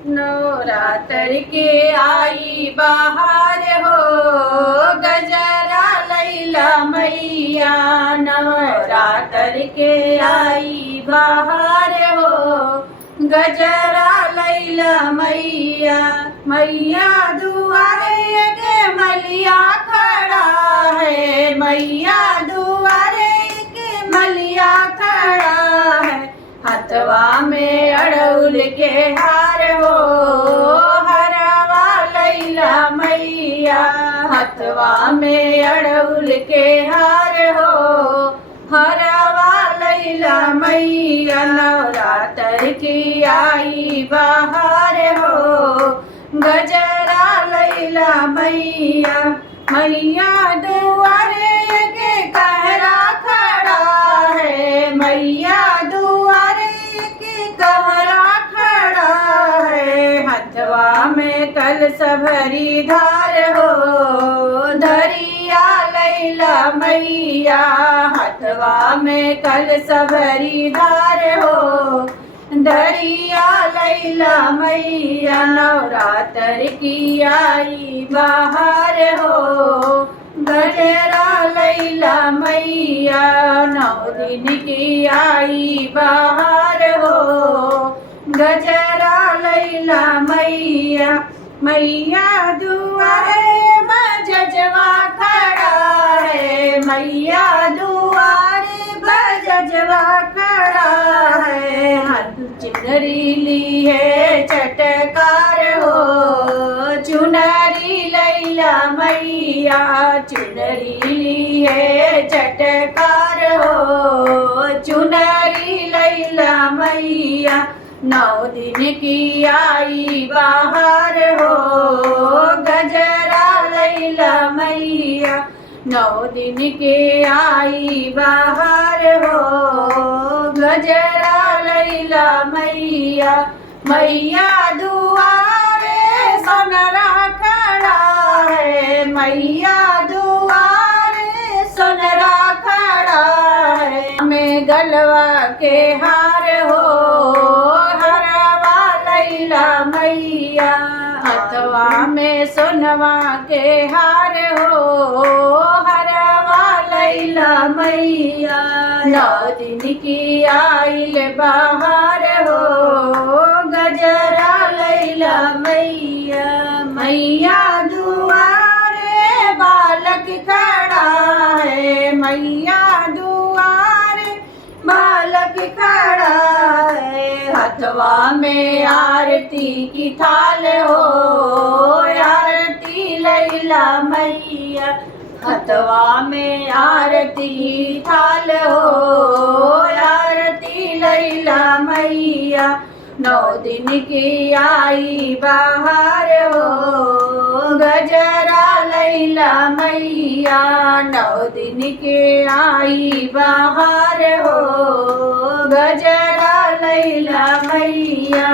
नवरात्र के आई बाहर हो, गजरा लैला मैया। नवरात्र के आई बाहर हो, गजरा लैला मैया। मैया दुआरे के मलिया खड़ा है, मैया दुआरे के मलिया खड़ा है। हथवा में अड़उल के हार हो, हरवा लैला मैया। हथवा में अड़उल के हार हो, हरवा लैला मैया। नवरात्र की आई बाहर हो, गजरा लैला मैया। मैया दुआरे के कहरा खड़ा है, मैया दुआरे के कहरा खड़ा है। हथवा में कलश भरी धार हो, धरिया लैला मैया। हथवा में कलश भरी धार हो, धरिया लैला मैया। नवरात्र की आई बाहर हो, गजरा लैला मैया। 9 दिन की आई बाहर हो, गजरा लैला मैया। मैया दुआरे बजजवा खड़ा है, मैया दुआरे बजजवा खड़ा है। हाथ चुनरी ली है चटकार हो, चुनरी लैला मैया। चुनरी ली है चटकार हो, चुनरी लैला मैया। 9 दिन की आई बाहर हो, गजरा लैला मैया। 9 दिन के आई बाहर हो, गजरा लैला मैया। मैया दुआरे सोनरा खड़ा है, मैया दुआरे सोनरा खड़ा है। में गलवा के हार हो, हरवा लैला मैया। हथवा में सोनवा के हार हो, हरवा लैला मैया। 9 दिन की आइल बाहर हो, गजरा लैला मैया। मैया दुआरे बालक खड़ा है, मैया दुआरे बालक खड़ा है। हथवा में आरती की थाल हो, आरती लैला मैया। हथवा में आरती की थाल हो, आरती लैला मैया। 9 दिन की आई बाहर हो, गजरा लैला मैया। 9 दिन की आई बाहर हो, गजरा लैला मैया।